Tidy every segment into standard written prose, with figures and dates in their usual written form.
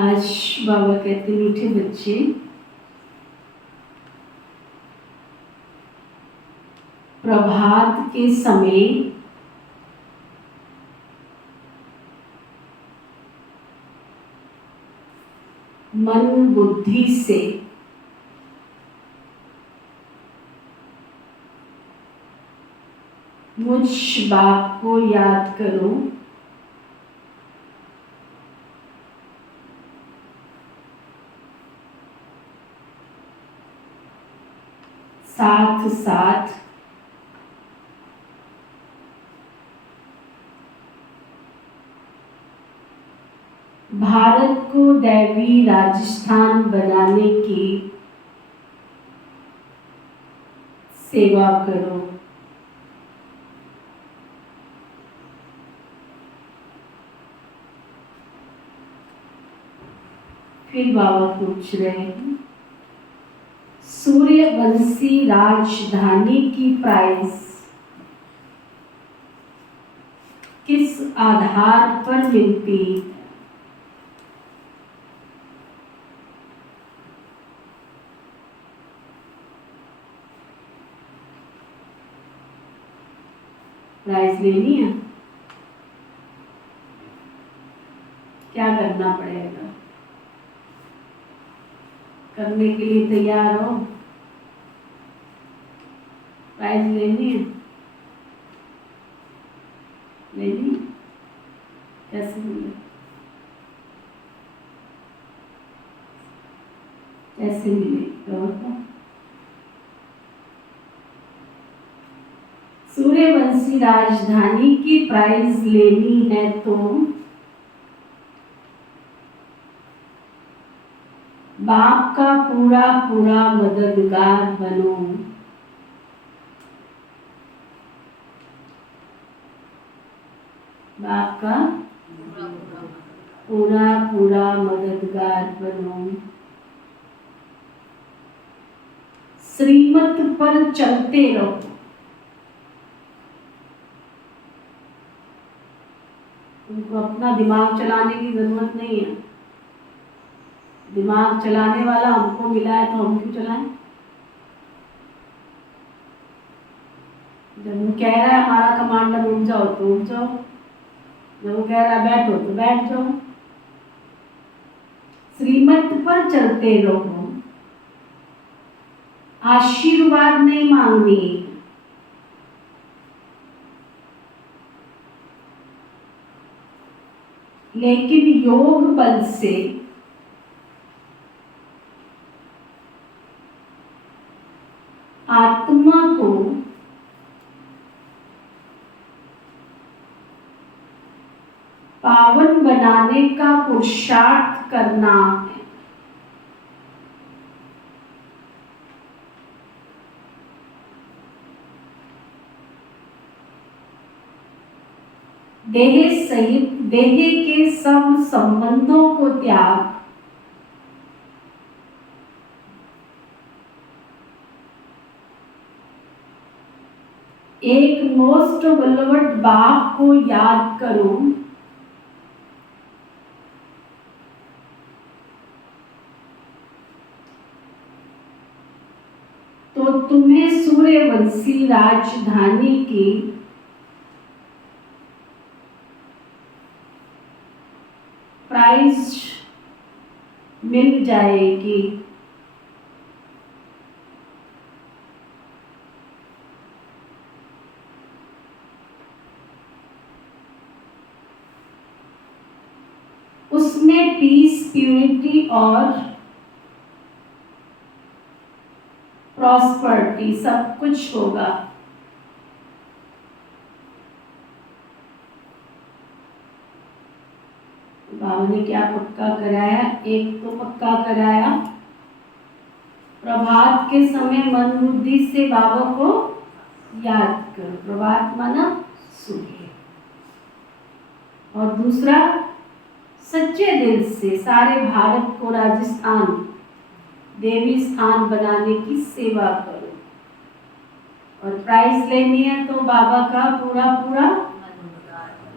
आज बाबा कहते मीठे बच्चे, प्रभात के समय मन बुद्धि से मुझ बाप को याद करो। साथ साथ भारत को दैवी राजस्थान बनाने की सेवा करो। फिर बाबा पूछ रहे हैं, सूर्यवंशी राजधानी की प्राइस किस आधार पर मिलती है? प्राइस लेनी है, क्या करना पड़ेगा? करने के लिए तैयार हो? प्राइज लेनी है? लेनी? कैसे मिले? कैसे मिले? तो सूर्यवंशी राजधानी की प्राइज लेनी है तो बाप का पूरा पूरा मददगार बनो। बाप का पूरा पूरा मददगार बनो। श्रीमत पर चलते रहो। उनको अपना दिमाग चलाने की जरूरत नहीं है। दिमाग चलाने वाला हमको मिला है तो हम क्यों चलाएं? जब वो कह रहा है हमारा कमांडर उठ जाओ तो उठ जाओ, जब वो कह रहा है बैठो तो बैठ जाओ। श्रीमत पर चलते रहो। आशीर्वाद नहीं मांगनी, लेकिन योग बल से आत्मा को पावन बनाने का पुरुषार्थ करना है। देह सहित देह के सब संबंधों को त्याग एक मोस्ट बेलोवेड बाप को याद करो। तो तुम्हें सूर्यवंशी राजधानी की प्राइज मिल जाएगी। उसमें पीस प्यूरिटी और प्रॉस्पर्टी, सब कुछ होगा। बाबा ने क्या पक्का कराया? एक तो पक्का कराया, प्रभात के समय मन बुद्धि से बाबा को याद करो। प्रभात माना सुबह। और दूसरा, सच्चे दिल से सारे भारत को राजस्थान देवी स्थान बनाने की सेवा करो। और प्राइज लेनी है तो बाबा का पूरा पूरा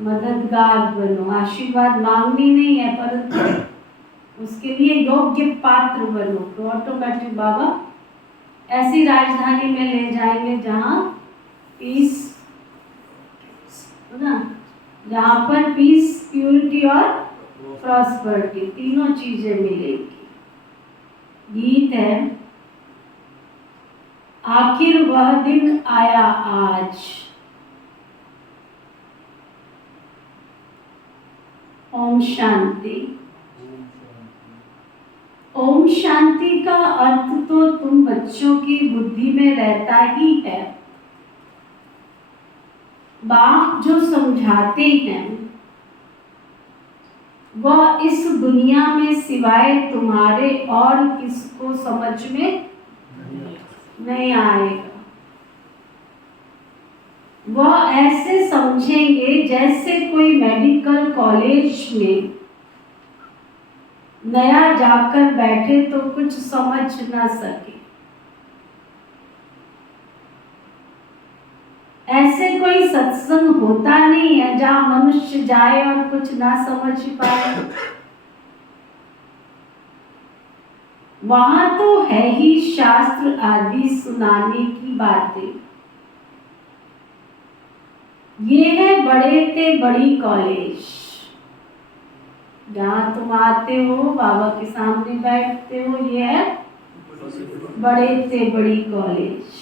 मददगार बनो। आशीर्वाद मांगनी नहीं है, परंतु उसके लिए योग्य पात्र बनो, तो ऑटोमेटिक बाबा ऐसी राजधानी में ले जाएंगे जहाँ पीस, ना, जहाँ पर पीस, प्यूरिटी और प्रॉस्पर्टी तीनों चीजें मिलेगी। गीत है, आखिर वह दिन आया आज, ओम शांति। ओम शांति का अर्थ तो तुम बच्चों की बुद्धि में रहता ही है। बाप जो समझाते हैं वह इस दुनिया में सिवाय तुम्हारे और किसको समझ में नहीं आएगा। वह ऐसे समझेंगे जैसे कोई मेडिकल कॉलेज में नया जाकर बैठे तो कुछ समझ ना सके। ऐसे कोई सत्संग होता नहीं है जहाँ मनुष्य जाए और कुछ ना समझ पाए। वहां तो है ही शास्त्र आदि सुनाने की बातें। ये है बड़े ते बड़ी कॉलेज, जहाँ तुम आते हो, बाबा के सामने बैठते हो, ये है बड़े से बड़ी कॉलेज।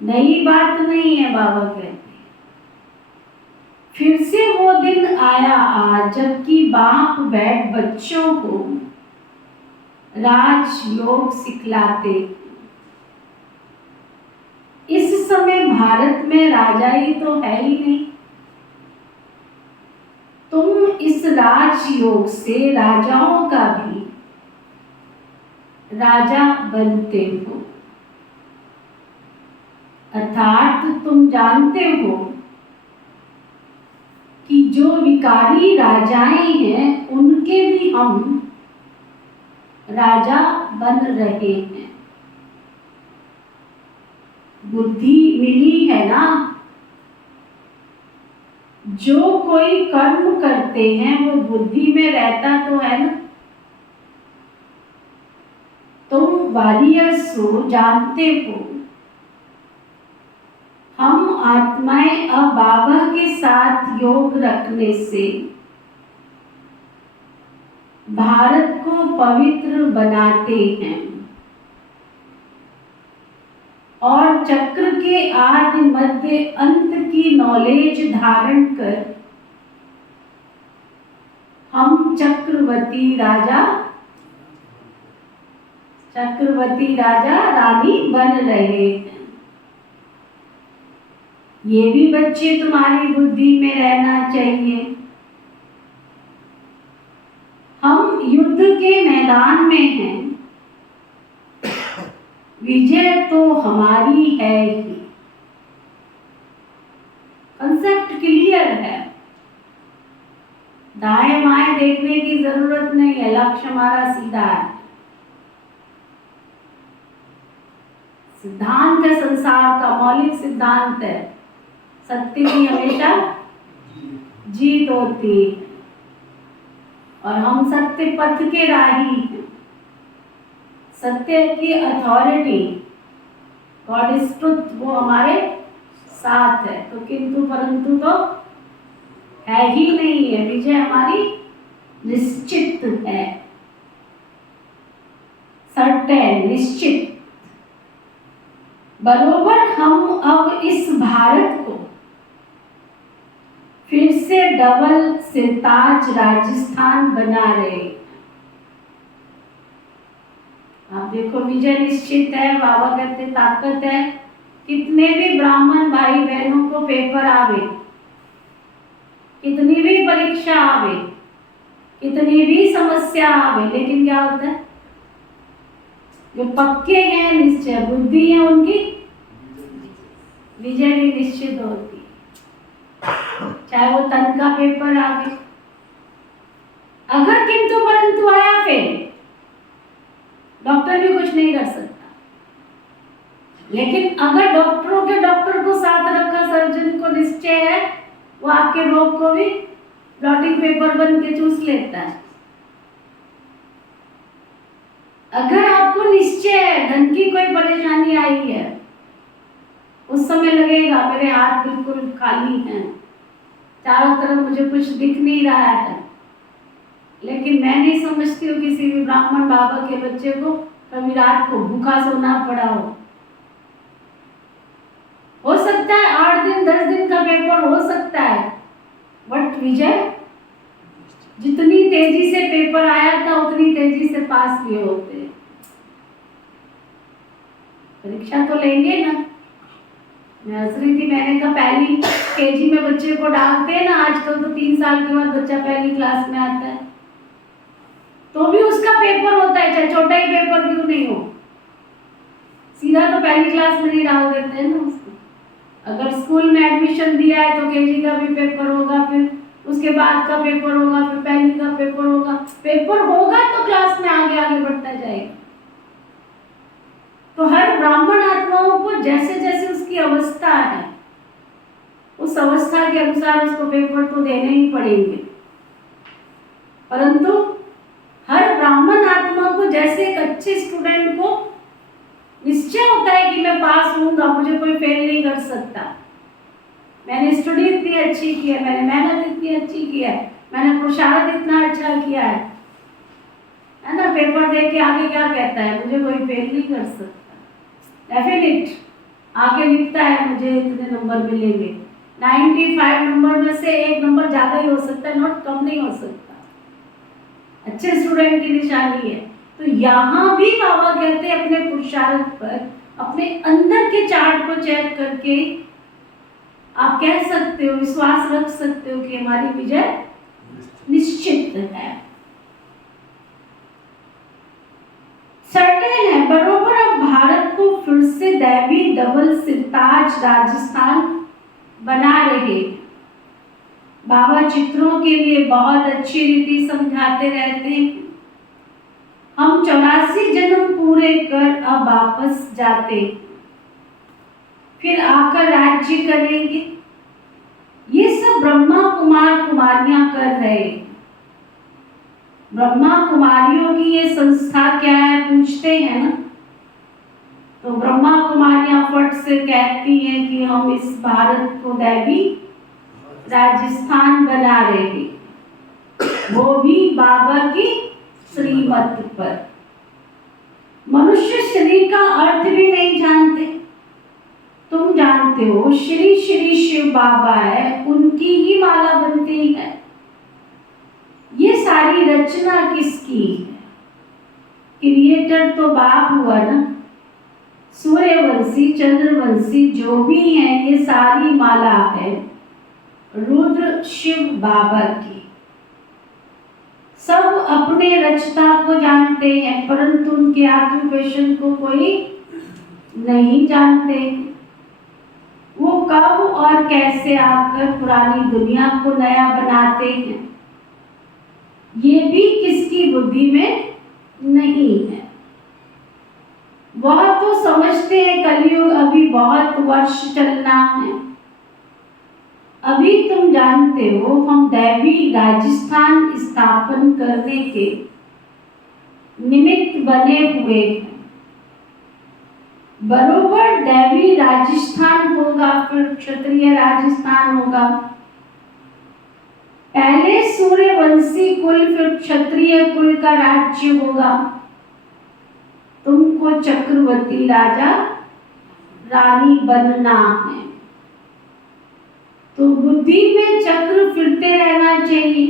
नई बात नहीं है, बाबा कहते। फिर से वो दिन आया आज जबकि बाप बैठ बच्चों को राजयोग सिखलाते। इस समय भारत में राजाई तो है ही नहीं। तुम इस राजयोग से राजाओं का भी राजा बनते हो। अर्थात तुम जानते हो कि जो विकारी राजाएं हैं उनके भी हम राजा बन रहे हैं। बुद्धि मिली है ना। जो कोई कर्म करते हैं वो बुद्धि में रहता तो है ना। तुम वॉरियर्स हो, जानते हो हम आत्माएं अब बाबा के साथ योग रखने से भारत को पवित्र बनाते हैं और चक्र के आदि मध्य अंत की नॉलेज धारण कर हम चक्रवर्ती राजा रानी बन रहे हैं। ये भी बच्चे तुम्हारी बुद्धि में रहना चाहिए। हम युद्ध के मैदान में हैं, विजय तो हमारी है ही। कंसेप्ट क्लियर है, दाएं बाएं देखने की जरूरत नहीं है, लक्ष्य हमारा सीधा है। सिद्धांत है संसार का, मौलिक सिद्धांत है, सत्य की हमेशा जीत होती है और हम सत्य पथ के राही हैं। सत्य की अथॉरिटी, गॉड इज ट्रुथ, वो हमारे साथ है। तो किंतु परंतु तो है ही नहीं है। विजय हमारी निश्चित है, सर्टेन, निश्चित। बरोबर हम अब इस भारत को फिर से डबल सिरताज राजस्थान बना रहे। आप देखो विजय निश्चित है, बाबा कहते ताकत है। कितने भी ब्राह्मण भाई बहनों को पेपर आवे, कितनी भी परीक्षा आवे, कितनी भी समस्या आवे, लेकिन क्या होता है, जो पक्के हैं निश्चय बुद्धि है उनकी विजय भी निश्चित होती है। चाहे वो तन का पेपर आवे, अगर किंतु परंतु आया फेल, डॉक्टर भी कुछ नहीं कर सकता। लेकिन अगर डॉक्टरों के डॉक्टर को साथ रखा, सर्जन को निश्चय है, वो आपके रोग को भी ब्लॉटिंग पेपर बन के चूस लेता है। अगर आपको निश्चय है धन की कोई परेशानी आई है, उस समय लगेगा मेरे हाथ बिल्कुल खाली हैं, चारों तरफ मुझे कुछ दिख नहीं रहा है, लेकिन मैं नहीं समझती हूँ किसी भी ब्राह्मण बाबा के बच्चे को कभी रात को भूखा सोना पड़ा हो सकता है 8 दिन 10 दिन का पेपर हो सकता है, बट विजय जितनी तेजी से पेपर आया था उतनी तेजी से पास भी होते। परीक्षा तो लेंगे ना। मैं हंस रही थी, मैंने कहा पहली केजी में बच्चे को डालते हैं ना, आजकल तो 3 साल के बाद बच्चा पहली क्लास में आता है, तो भी उसका पेपर होता है, चाहे छोटा ही पेपर क्यों नहीं हो, सीधा तो पहली क्लास में नहीं डाल देते हैं ना उसको। अगर स्कूल में एडमिशन दिया है तो केजी का भी पेपर होगा, फिर उसके बाद का पेपर होगा, फिर पहली का पेपर होगा। पेपर होगा तो क्लास में आगे आगे बढ़ता जाएगा। तो हर ब्राह्मण आत्माओं को जैसे जैसे उसकी अवस्था है, उस अवस्था के अनुसार उसको पेपर तो देने ही पड़ेंगे, परंतु हर ब्राह्मण आत्मा को जैसे एक अच्छे स्टूडेंट को निश्चय होता है कि मैं पास होऊंगा, मुझे कोई फेल नहीं कर सकता, मैंने स्टडी इतनी अच्छी की है, मैंने मेहनत इतनी अच्छी की है, मैंने पुरुषार्थ इतना अच्छा किया है ना, पेपर दे के आगे क्या कहता है, मुझे कोई फेल नहीं कर सकता। डेफिनेट आगे लिखता है मुझे इतने नंबर मिलेंगे, 95 नंबर में से 1 नंबर ज़्यादा ही हो सकता है, नोट कम नहीं हो सकता, अच्छे स्टूडेंट की निशानी है। तो यहाँ भी बाबा कहते हैं अपने पुरुषार्थ पर, अपने अंदर के चार्ट को चेक करके आप कह सकते हो, विश्वास रख सकते हो कि हमारी विजय निश्चित है, सर्टेन है। बरोबर अब भारत को फिर से दैवी डबल सिरताज राजस्थान बना रहे। बाबा चित्रों के लिए बहुत अच्छी रीति समझाते रहते हैं। हम 84 जन्म पूरे कर अब वापस जाते, फिर आकर राज्य करेंगे। ये सब ब्रह्मा कुमार कुमारियां कर रहे। ब्रह्मा कुमारियों की ये संस्था क्या है पूछते हैं ना, तो ब्रह्मा कुमारियां फट से कहती हैं कि हम इस भारत को दैवी राजस्थान बना रहे, वो भी बाबा की श्रीमत पर। मनुष्य शरीर का अर्थ भी नहीं जानते, तुम जानते हो श्री श्री शिव बाबा है, उनकी ही माला बनती है। ये सारी रचना किसकी है? क्रिएटर तो बाप हुआ ना, सूर्यवंशी चंद्रवंशी जो भी है, ये सारी माला है रुद्र शिव बाबा की। सब अपने रचना को जानते हैं, परंतु उनके ऑक्यूपेशन को कोई नहीं जानते। वो कब और कैसे आकर पुरानी दुनिया को नया बनाते हैं, ये भी किसकी बुद्धि में नहीं है। वह तो समझते हैं कलयुग अभी बहुत वर्ष चलना है। अभी तुम जानते हो हम दैवी राजस्थान स्थापन करने के निमित्त बने हुए हैं। बरोबर दैवी राजस्थान होगा, फिर क्षत्रिय राजस्थान होगा। पहले सूर्यवंशी कुल, फिर क्षत्रिय कुल का राज्य होगा। तुमको चक्रवर्ती राजा रानी बनना है, तो बुद्धि में चक्र फिरते रहना चाहिए।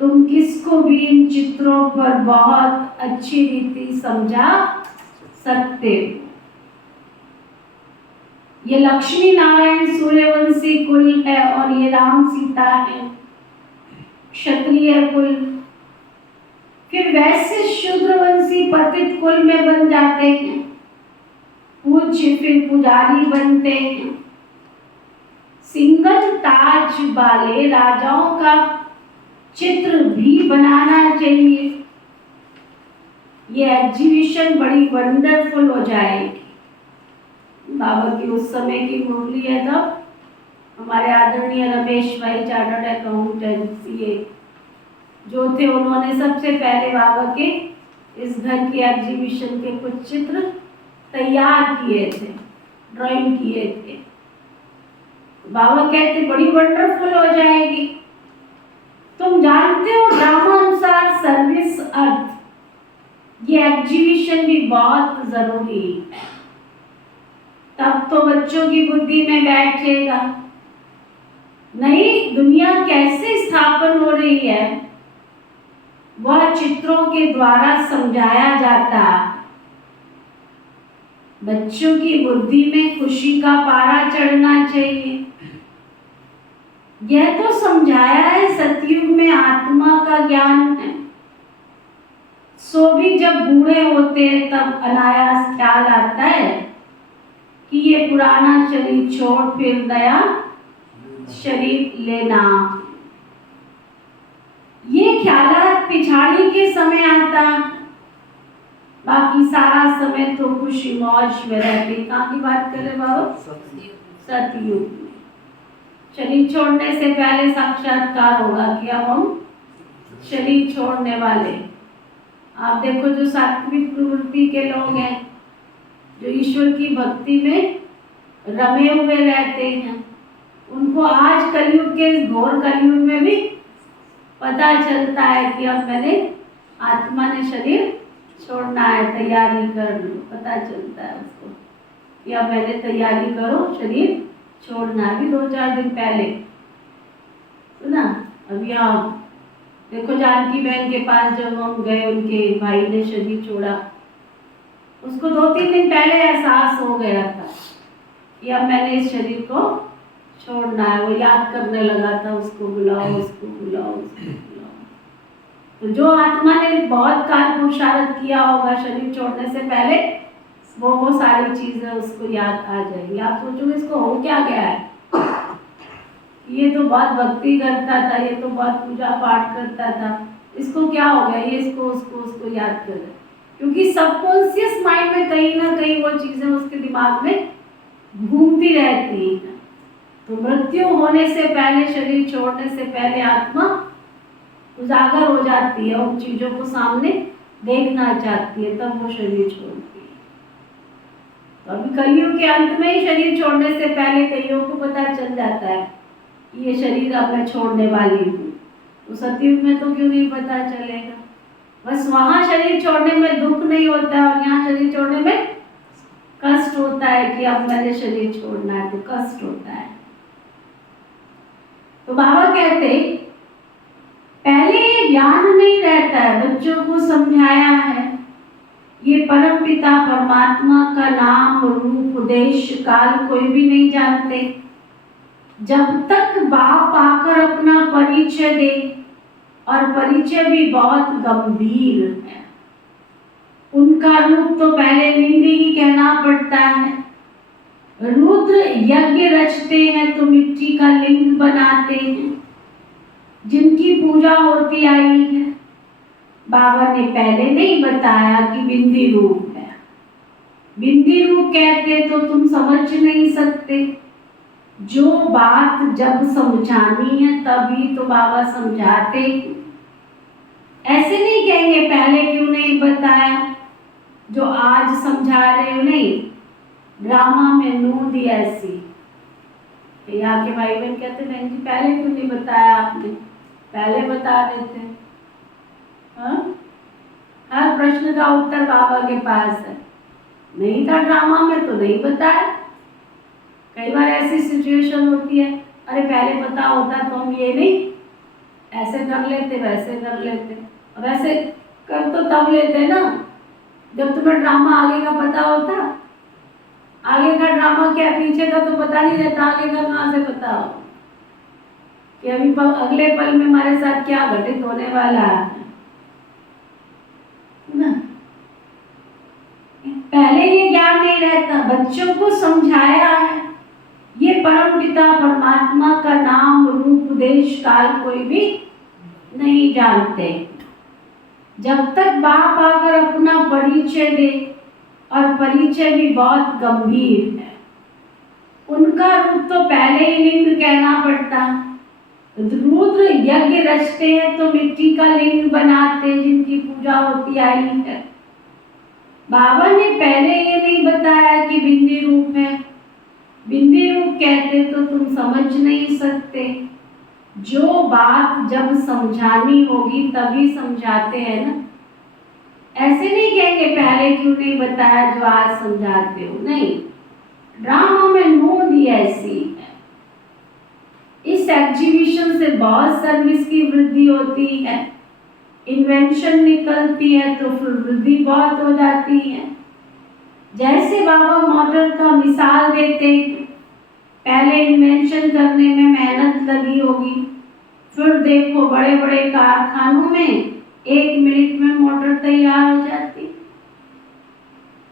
तुम किस इसको भी इन चित्रों पर बहुत अच्छी रीति समझा सकते हो। ये लक्ष्मी नारायण सूर्यवंशी कुल है और ये राम सीता है क्षत्रिय कुल। फिर वैसे शूद्रवंशी पतित कुल में बन जाते हैं, पूज्य फिर पुजारी बनते हैं। सिंगल ताज वाले राजाओं का चित्र भी बनाना चाहिए। ये एग्जीबिशन बड़ी वंडरफुल हो जाएगी। बाबा की उस समय की मुरली है, तब हमारे आदरणीय रमेश भाई चार्टर्ड अकाउंटेंट सीए जो थे, उन्होंने सबसे पहले बाबा के इस घर की एग्जीबिशन के कुछ चित्र तैयार किए थे, ड्राइंग किए थे। बाबा कहते बड़ी वंडरफुल हो जाएगी। तुम जानते हो ड्रामानुसार सर्विस अर्थ, ये एग्जीबिशन भी बहुत जरूरी है। तब तो बच्चों की बुद्धि में बैठेगा नई दुनिया कैसे स्थापन हो रही है, वह चित्रों के द्वारा समझाया जाता। बच्चों की बुद्धि में खुशी का पारा चढ़ना चाहिए। यह तो समझाया है सतयुग में आत्मा का ज्ञान है। सो भी जब बूढ़े होते हैं तब अनायास ख्याल आता है कि ये पुराना शरीर छोड़ फिर नया शरीर लेना। ये ख्यालात पिछाड़ी के समय आता, बाकी सारा समय तो खुशी मौज में रहते। कहाँ की बात कर रहे बाबा? सतयुग में। शरीर छोड़ने से पहले साक्षात्कार होगा कि अब हम शरीर छोड़ने वाले। आप देखो जो सात्विक प्रवृत्ति के लोग हैं, जो ईश्वर की भक्ति में रमे हुए रहते हैं, उनको आज कलयुग के घोर कलयुग में भी पता चलता है कि अब मैंने आत्मा ने शरीर छोड़ना है, तैयारी कर लो। पता चलता है उसको कि अब मैंने तैयारी करो, शरीर छोड़ना। अभी 2-4 दिन पहले सुना, अब यहाँ देखो जानकी बहन के पास जब हम गए, उनके भाई ने शरीर छोड़ा, उसको 2-3 दिन पहले एहसास हो गया था कि अब मैंने इस शरीर को छोड़ना है। वो याद करने लगा था, उसको बुलाओ, उसको बुलाओ, उसको बुलाओ। तो जो आत्मा ने बहुत काल पुरुषार्थ किया होगा शरीर छोड़ने से पहले, वो सारी चीजें उसको याद आ जाएगी। आप सोचोगे इसको हो क्या गया है, ये तो बहुत भक्ति करता था, ये तो बहुत पूजा पाठ करता था, इसको क्या हो गया, ये इसको उसको याद कर रहे। क्योंकि सबकॉन्शियस माइंड में कहीं ना कहीं वो चीजें उसके दिमाग में घूमती रहती हैं। तो मृत्यु होने से पहले, शरीर छोड़ने से पहले आत्मा उजागर हो जाती है, उन चीजों को सामने देखना चाहती है, तब वो शरीर छोड़ती है। तो अभी कलयुग के अंत में ही शरीर छोड़ने से पहले कईयों को पता चल जाता है कि ये शरीर अब मैं छोड़ने वाली हूँ। तो सतयुग में तो क्यों नहीं पता चलेगा? बस वहां शरीर छोड़ने में दुख नहीं होता है और यहाँ शरीर छोड़ने में कष्ट होता है कि अब मैंने शरीर छोड़ना है, तो कष्ट होता है। तो बाबा कहते पहले ये ज्ञान नहीं रहता है, बच्चों को समझाया है। ये परम पिता परमात्मा का नाम, रूप, देश, काल कोई भी नहीं जानते। जब तक बाप आकर अपना परिचय दे, और परिचय भी बहुत गंभीर है। उनका रूप तो पहले निंदी ही कहना पड़ता है। रुद्र यज्ञ रचते हैं तो मिट्टी का लिंग बनाते हैं, जिनकी पूजा होती आई है। बाबा ने पहले नहीं बताया कि बिंदी रूप है। बिंदी रूप कहते तो तुम समझ नहीं सकते। जो बात जब समझानी है तभी तो बाबा समझाते। ऐसे नहीं कहेंगे पहले क्यों नहीं बताया, जो आज समझा रहे हो नहीं। ड्रामा में नूंद ऐसी, यहाँ के भाई बहन कहते बहन जी पहले क्यों नहीं बताया आपने, पहले बता देते। हाँ, हर प्रश्न का उत्तर बाबा के पास है। नहीं था ड्रामा में तो नहीं बताया। कई बार ऐसी सिचुएशन होती है, अरे पहले पता होता तो हम ये नहीं ऐसे कर लेते, वैसे कर लेते। वैसे कर तो तब लेते ना जब तुम्हें ड्रामा आगे का पता होता। आगे का ड्रामा क्या, पीछे का तो पता नहीं रहता, आगे का कहाँ से पता हो कि अभी अगले पल में हमारे साथ क्या घटित होने वाला है ना। पहले ये ज्ञान नहीं रहता, बच्चों को समझाया है। ये परम पिता परमात्मा का नाम रूप देश काल कोई भी नहीं जानते। जब तक बाप आकर अपना परिचय दे, और परिचय भी बहुत गंभीर है, उनका रूप तो पहले ही लिंग कहना पड़ता। रुद्र यज्ञ रचते हैं तो मिट्टी का लिंग बनाते हैं जिनकी पूजा होती आई है। बाबा ने पहले ये नहीं बताया कि बिंदी रूप है। बिंदी रूप कहते तो तुम समझ नहीं सकते। जो बात जब समझानी होगी तभी समझाते हैं ना। ऐसे नहीं कहेंगे पहले क्यों नहीं बताया जो आज समझाते हो, नहीं। ड्रामा में नोट ही ऐसी है। इस एग्जीबिशन से बहुत सर्विस की वृद्धि होती है, इन्वेंशन निकलती है तो फिर वृद्धि बहुत हो जाती है। जैसे बाबा मॉडल का मिसाल देते, पहले इन्वेंशन करने में मेहनत लगी होगी, फिर देखो बड़े बड़े कारखानों में 1 मिनट में मोटर तैयार हो जाती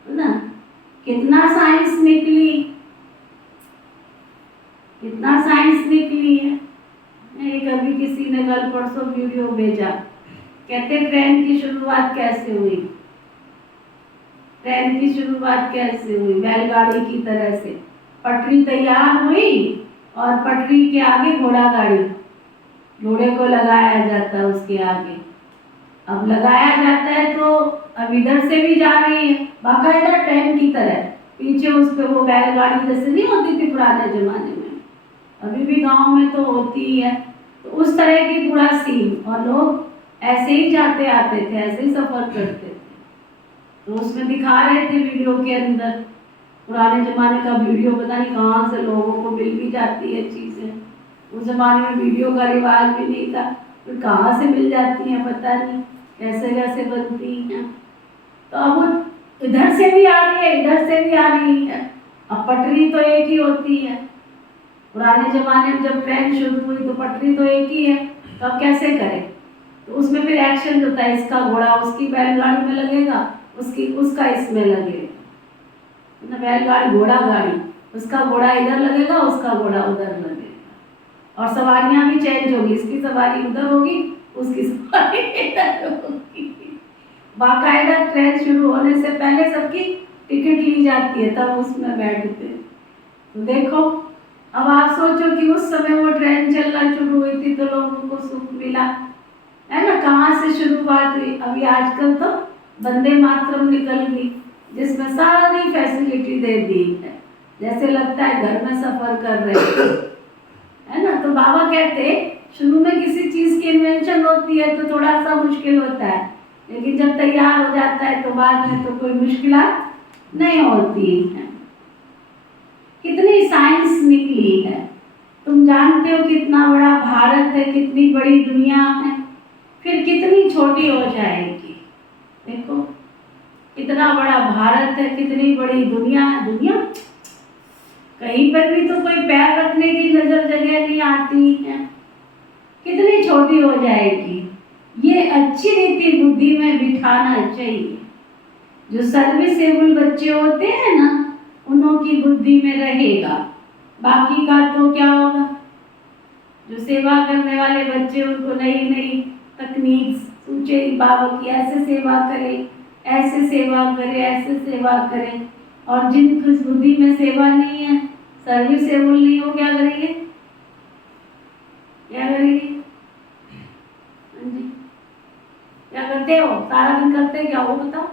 है ना। कितना साइंस निकली, कितना साइंस निकली है। एक अभी किसी ने कल परसों वीडियो भेजा, कहते ट्रेन की शुरुआत कैसे हुई। ट्रेन की शुरुआत कैसे हुई, बैलगाड़ी की तरह से। पटरी तैयार हुई और पटरी के आगे घोड़ा गाड़ी, घोड़े को लगाया जाता है उसके आगे। अब लगाया जाता है तो अब इधर से भी जा रही है बाकायदा ट्रेन की तरह, पीछे उस पे वो बैलगाड़ी जैसे नहीं होती थी पुराने जमाने में, अभी भी गांव में तो होती ही है। तो उस तरह की पूरा सीन, और लोग ऐसे ही जाते आते थे, ऐसे ही सफर करते थे। तो उसमें दिखा रहे थे वीडियो के अंदर, पुराने जमाने का वीडियो, पता नहीं कहाँ से लोगों को मिल भी जाती है चीजें। उस जमाने में वीडियो का रिवाज भी नहीं था, फिर कहाँ से मिल जाती हैं पता नहीं, कैसे कैसे बनती हैं। तो अब इधर से भी आ रही है, इधर से भी आ रही है। अब पटरी तो एक ही होती है। पुराने जमाने में जब ट्रेन शुरू हुई तो पटरी तो एक ही है, तो अब कैसे करें। तो उसमें फिर एक्शन होता है, इसका घोड़ा उसकी बैलगाड़ी में लगेगा, उसकी उसका इसमें लगेगा। बैलगाड़ी घोड़ा गाड़ी, उसका घोड़ा इधर लगेगा, उसका घोड़ा उधर लगेगा, और सवारियां भी चेंज होगी, इसकी सवारी उधर होगी, उसकी सवारी इधर होगी। बाकायदा ट्रेन शुरू होने से पहले सबकी टिकट ली जाती है, तब उसमें बैठते। तो देखो, अब आप सोचो कि उस समय वो ट्रेन चलना शुरू हुई थी तो लोगों को सुख मिला है ना, कहाँ से शुरुआत हुई। अभी आजकल तो वंदे मातरम निकल गई, जिसमें सारी फैसिलिटी दे दी है, जैसे लगता है घर में सफर कर रहे है ना। तो बाबा कहते शुरू में किसी चीज की इन्वेंशन होती है तो थोड़ा सा मुश्किल होता है, लेकिन जब तैयार हो जाता है तो बाद में तो कोई मुश्किल नहीं होती है। कितनी साइंस निकली है, तुम जानते हो कितना बड़ा भारत है, कितनी बड़ी दुनिया है, फिर कितनी छोटी हो जाएगी। देखो कितना बड़ा भारत है, कितनी बड़ी दुनिया है। दुनिया कहीं पर भी तो कोई पैर रखने की नजर जगह नहीं आती है, कितनी छोटी हो जाएगी। ये अच्छी रीति बुद्धि में बिठाना चाहिए। जो सर्विसेबल बच्चे होते हैं ना, उन्हों की बुद्धि में रहेगा, बाकी का तो क्या होगा। जो सेवा करने वाले बच्चे, उनको नई नई तकनीक सोचे, बाबा की ऐसे सेवा करें, ऐसे सेवा करें, ऐसे सेवा करें। और जिनकी बुद्धि में सेवा नहीं है, सर्विसेबल नहीं हो, क्या करेंगे, क्या करेंगे। हाँ जी, क्या करते हो सारा दिन, करते क्या हो बताओ,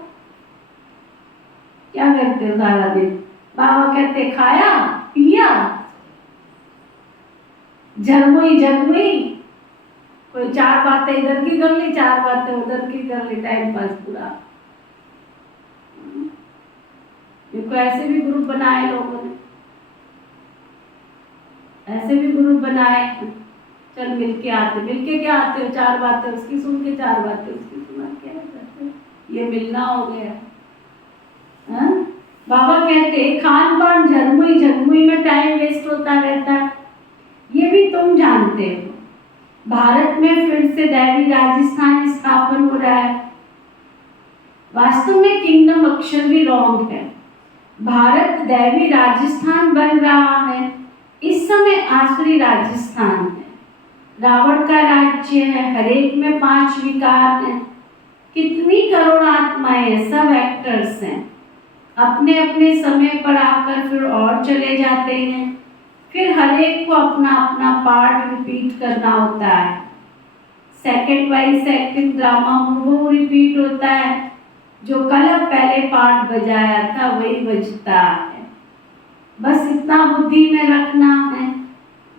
क्या करते हो सारा दिन। बाबा कहते खाया पिया, झरमुई झरमुई, कोई 4 बातें इधर की कर ली, 4 बातें उधर की कर ली, टाइम पास पूरा। देखो ऐसे भी ग्रुप बनाए लोगों ने, ऐसे भी ग्रुप बनाए। कल मिलके आते, मिलके क्या आते हो, 4 बातें उसकी सुन के 4 बातें उसकी सुना के आ जाते हो। ये मिलना हो गया। हाँ? बाबा कहते खान पान झरमुई झरमुई में टाइम वेस्ट होता रहता है, ये भी तुम जानते हो। भारत में फिर से दैवी राजस्थान स्थापन हो रहा है। वास्तव में किंगडम अक्षर भी रॉन्ग है। भारत दैवी राजस्थान बन रहा है, इस समय आसुरी राजस्थान है। रावण का राज्य है, हरेक में 5 विकार हैं, कितनी करोड़ आत्माएं हैं, सब एक्टर्स हैं, अपने अपने समय पर आकर फिर और चले जाते हैं, फिर हरेक को अपना अपना पार्ट रिपीट करना होता है। सेकंड बाई सेकंड ड्रामा वो रिपीट होता है, जो कल पहले पार्ट बजाया था वही बजता है। बस इतना बुद्धि में रखना है।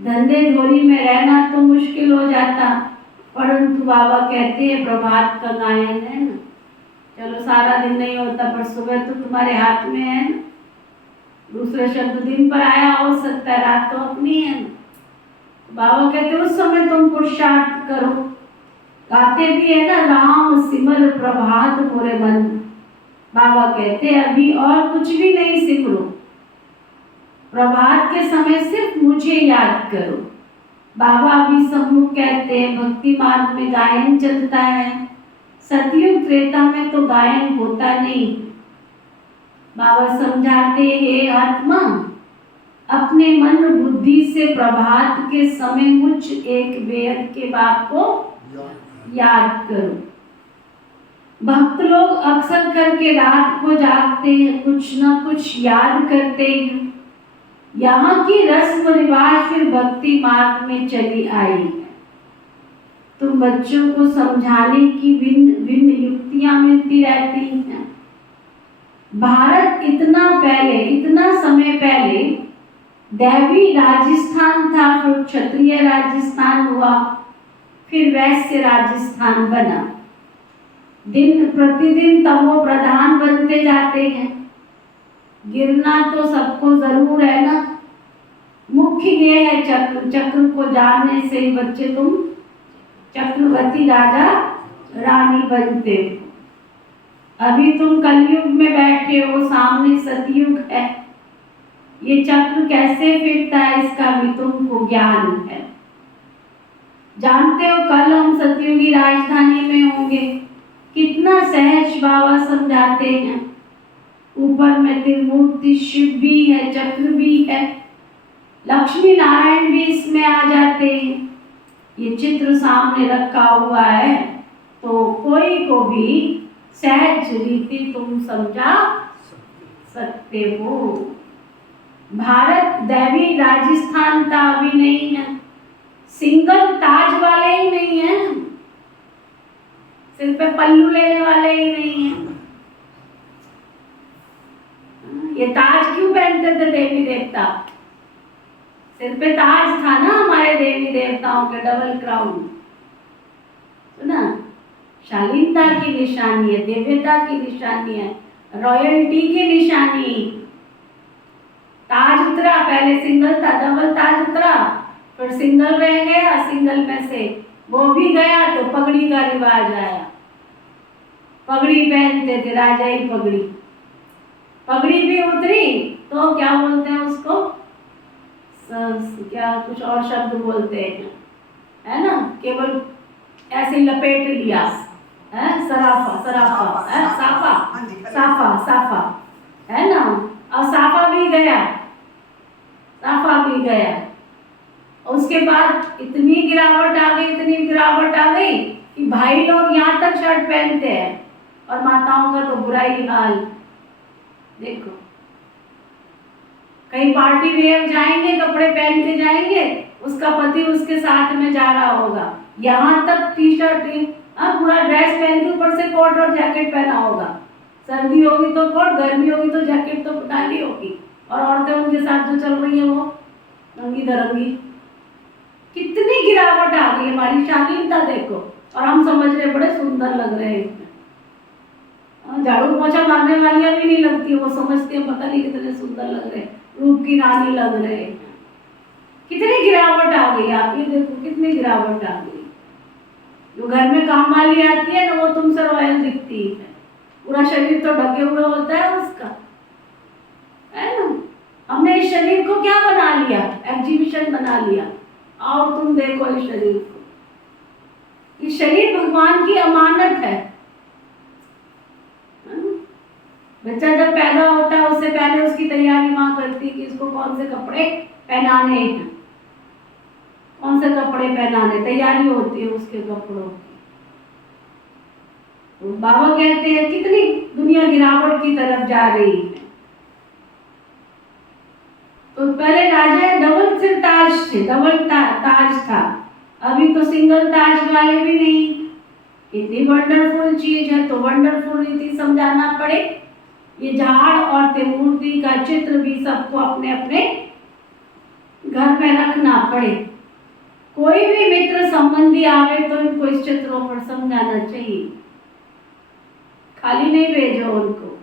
धंधे धोरी में रहना तो मुश्किल हो जाता, परंतु बाबा कहते हैं प्रभात का गायन है ना, चलो सारा दिन नहीं होता पर सुबह तो तुम्हारे हाथ में है ना। दूसरे शब्द दिन पर आया हो सकता है, रात तो अपनी है ना। बाबा कहते उस समय तुम पुरुषार्थ करो। गाते भी है ना, राम सिमर प्रभात मोरे मन। बाबा कहते अभी और कुछ भी नहीं सिमरो, प्रभात के समय सिर्फ मुझे याद करो। बाबा अभी सम्मुख कहते हैं भक्ति मार्ग में गायन चलता है, सतयुग त्रेता में तो गायन होता नहीं। बाबा समझाते हे आत्मा, अपने मन बुद्धि से प्रभात के समय मुझ एक बेहद के बाप को याद करो। भक्त लोग अक्सर करके रात को जागते हैं, कुछ ना कुछ याद करते हैं। यहाँ की रस्म रिवाज फिर भक्ति मार्ग में चली आई है। तुम बच्चों को समझाने की भिन्न भिन्न युक्तियां मिलती रहती हैं। भारत इतना समय पहले दैवी राजस्थान था, फिर क्षत्रिय राजस्थान हुआ, फिर वैश्य राजस्थान बना। दिन प्रतिदिन तमो प्रधान बनते जाते हैं। गिरना तो सबको जरूर है ना। मुख्य ये है चक्र, चक्र को जानने से ही बच्चे तुम चक्रवर्ती राजा रानी बनते हो। अभी तुम कलयुग में बैठे हो, सामने सतयुग है। ये चक्र कैसे फिरता है इसका भी तुमको ज्ञान है। जानते हो कल हम सतयुगी राजधानी में होंगे, कितना सहज बाबा समझाते हैं। ऊपर में त्रिमूर्ति शिव भी है, चक्र भी है, लक्ष्मी नारायण भी इसमें आ जाते हैं। ये चित्र सामने रखा हुआ है तो कोई को भी सहज रीति तुम समझा सकते हो। भारत दैवी राजस्थान का अभी नहीं है, सिंगल ताज वाले ही नहीं है, सिर पे पल्लू लेने वाले ही नहीं है। ये ताज क्यों पहनते थे देवी देवता? सिर पे ताज था ना हमारे देवी देवताओं के, डबल क्राउन, सुना? शालीनता की निशानी है, दिव्यता की निशानी है, रॉयल्टी की निशानी। ताज उतरा, पहले सिंगल था, डबल ताज उतरा, फिर सिंगल रह गया, सिंगल में से वो भी गया तो पगड़ी का रिवाज आया। पगड़ी पहनते थे, राजाई पगड़ी। पगड़ी भी उतरी तो क्या बोलते हैं उसको, क्या कुछ और शब्द बोलते हैं, है ना? केवल ऐसे लपेट लिया है, सराफा सराफा है, साफा साफा साफा, है ना? और साफा भी गया, साफा भी गया। उसके बाद इतनी गिरावट आ गई, इतनी गिरावट आ गई कि भाई लोग यहाँ तक शर्ट पहनते हैं और माताओं का तो बुरा ही हाल। देखो कहीं पार्टी वेयर जाएंगे, कपड़े पहन के जाएंगे, उसका पति उसके साथ में जा रहा होगा, यहाँ तक टी शर्ट, पूरा ड्रेस पहन के ऊपर से कोट और जैकेट पहना होगा। सर्दी होगी तो कोट, गर्मी होगी तो जैकेट तो डाली होगी, और औरतें उनके साथ जो चल रही है वो रंगी दरंगी। कितनी गिरावट आ गई, हमारी शालीनता देखो, और हम समझ रहे बड़े सुंदर लग रहे हैं। झाड़ू पोछा मारने वालियां भी नहीं लगती, वो समझती है पता नहीं कितने सुंदर लग रहे हैं, रूप की रानी लग रहे हैं। कितनी गिरावट आ गई, आप ये देखो कितनी गिरावट आ गई। जो घर में काम वाली आती है ना, वो तुमसे रॉयल दिखती है, पूरा शरीर तो ढके हुए होता है उसका, है ना। हमने इस शरीर को क्या बना लिया, एग्जीबिशन बना लिया। आओ तुम देखो इस शरीर को, इस शरीर भगवान की अमानत है। बच्चा जब पैदा होता है उससे पहले उसकी तैयारी माँ करती है कि इसको कौन से कपड़े पहनाने हैं, कौन से कपड़े पहनाने, तैयारी होती है उसके कपड़ों की। तो बाबा कहते हैं कितनी दुनिया गिरावट की तरफ जा रही है। तो पहले राजा डबल सिर ताज थे, डबल ताज था, अभी तो सिंगल ताज वाले भी नहीं। इतनी वंडरफुल चीज है तो वंडरफुल रीति समझाना पड़े। ये झाड़ और त्रिमूर्ति का चित्र भी सबको अपने अपने घर में रखना पड़े। कोई भी मित्र संबंधी आवे तो इनको इस चित्रों पर समझाना चाहिए, खाली नहीं भेजो उनको।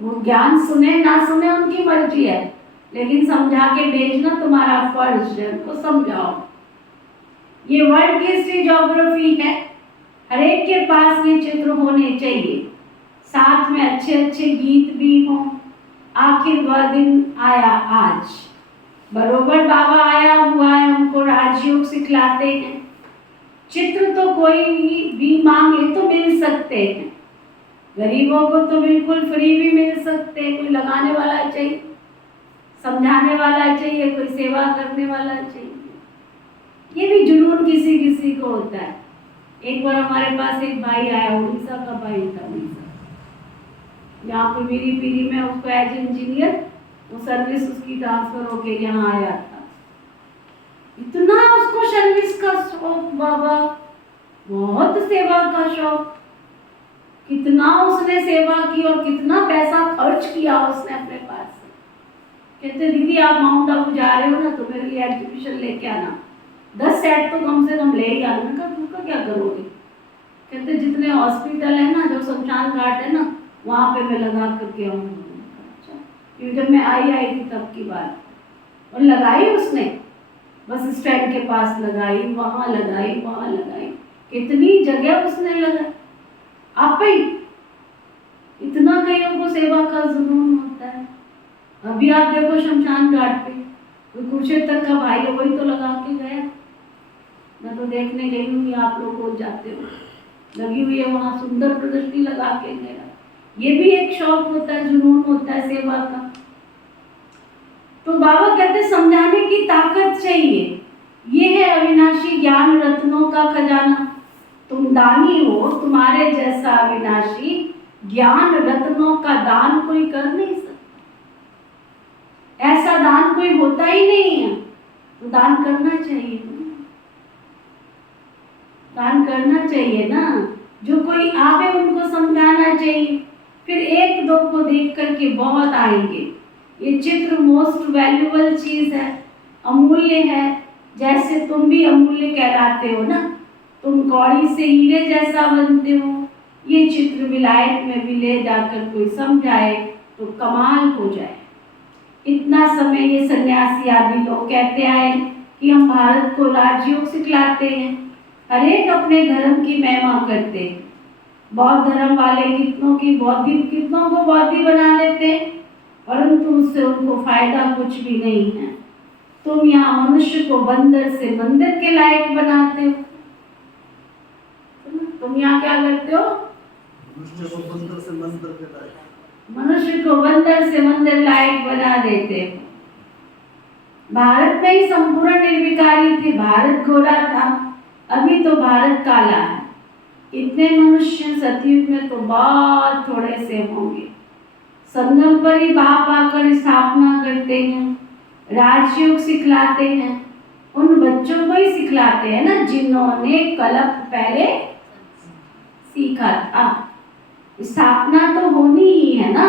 वो ज्ञान सुने ना सुने उनकी मर्जी है, लेकिन समझा के भेजना तुम्हारा फर्ज है, उनको समझाओ। ये वर्ल्ड की हिस्ट्री ज्योग्राफी है, हर एक के पास ये चित्र होने चाहिए, साथ में अच्छे अच्छे गीत भी हों। आखिर वह दिन आया आज, बरोबर बाबा आया हुआ है, हमको राजयोग सिखलाते हैं। चित्र तो कोई भी मांगे तो मिल सकते हैं, गरीबों को तो बिल्कुल फ्री भी मिल सकते हैं। कोई लगाने वाला चाहिए, समझाने वाला चाहिए, कोई सेवा करने वाला चाहिए। ये भी जुनून किसी किसी को होता है। एक बार हमारे पास एक भाई आया, उड़ीसा का भाई था, उड़ीसा, यहाँ पे मेरी पीढ़ी में उसको एज इंजीनियर वो सर्विस उसकी ट्रांसफर होके यहाँ आया था। इतना उसको सर्विस का शौक बाबा, बहुत सेवा का शौक, कितना उसने सेवा की और कितना पैसा खर्च किया उसने अपने पास से। कहते दीदी आप माउंट आबू जा रहे हो ना तो मेरे लिए एग्जीबिशन लेके आना, 10 सेट तो कम से कम ले ही आना। मैंने कहा तुमका क्या करोगे? कहते जितने हॉस्पिटल है ना, जो शमशान घाट है ना, वहाँ पे मैं लगा करके आऊँगी। अच्छा, क्योंकि जब मैं आई थी तब की बात, और लगाई उसने, बस स्टैंड के पास लगाई, वहाँ लगाई, वहाँ लगाई, कितनी जगह उसने लगाई। आप ही इतना कईयों को सेवा का जुनून होता है। अभी आप देखो शमशान घाट पे कोई कुरुक्षेत्र का भाई है, वही तो लगा के गया। मैं तो देखने गई हूँ, आप लोग रोज जाते हो, लगी हुई है वहाँ, सुंदर प्रदर्शनी लगा के गया। ये भी एक शौक होता है, जुनून होता है सेवा का। तो बाबा कहते समझाने की ताकत चाहिए। ये है अविनाशी ज्ञान रत्नों का खजाना। तुम दानी हो, तुम्हारे जैसा अविनाशी ज्ञान रत्नों का दान कोई कर नहीं सकता। ऐसा दान कोई होता ही नहीं है, तो दान करना चाहिए, दान करना चाहिए ना। जो कोई आवे उनको समझाना चाहिए, फिर एक दो को देख करके बहुत आएंगे। ये चित्र मोस्ट वैल्यूएबल चीज है, अमूल्य है। जैसे तुम भी अमूल्य कहलाते हो ना, तुम कौड़ी से हीरे जैसा बनते हो। ये चित्र विलायत में भी ले जाकर कोई समझाए तो कमाल हो जाए। इतना समय ये सन्यासी आदि लोग कहते आए कि हम भारत को राजयोग सिखलाते हैं, हर एक अपने धर्म की महिमा करते हैं। बौद्ध धर्म वाले कितनों की बौद्धि, कितनों को बौद्धि बना लेते हैं, परंतु उससे उनको फायदा कुछ भी नहीं है। तुम यहाँ मनुष्य को बंदर से मंदिर के लायक बनाते हो। तुम यहाँ क्या करते हो? मनुष्य को बंदर से मंदिर लायक बना देते हो। भारत में ही संपूर्ण निर्विकारी थे, भारत गोरा था, अभी तो भारत काला है। इतने मनुष्य सतयुग में तो बहुत थोड़े से होंगे। संगम पर ही बाप आकर स्थापना करते हैं, राजयोग सिखलाते हैं। उन बच्चों को ही सिखलाते हैं ना जिन्होंने कल्प पहले सीखा था। स्थापना तो होनी ही है ना।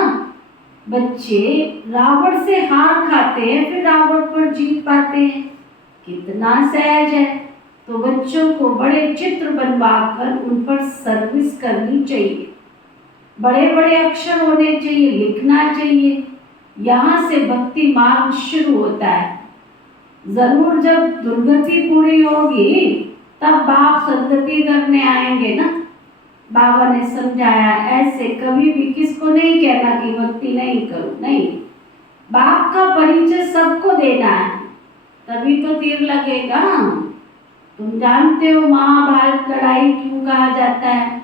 बच्चे रावण से हार खाते हैं, फिर रावण पर जीत पाते हैं, कितना सहज है। तो बच्चों को बड़े चित्र बनवाकर उन पर सर्विस करनी चाहिए। बड़े बड़े अक्षर होने चाहिए, लिखना चाहिए। यहाँ से भक्ति मार्ग शुरू होता है। जरूर जब दुर्गति पूरी होगी तब बाप सदगति करने आएंगे ना। बाबा ने समझाया ऐसे कभी भी किसको नहीं कहना कि भक्ति नहीं करो, नहीं। बाप का परिचय सबको देना है, तभी तो तीर लगेगा। तुम जानते हो महाभारत लड़ाई क्यों कहा जाता है?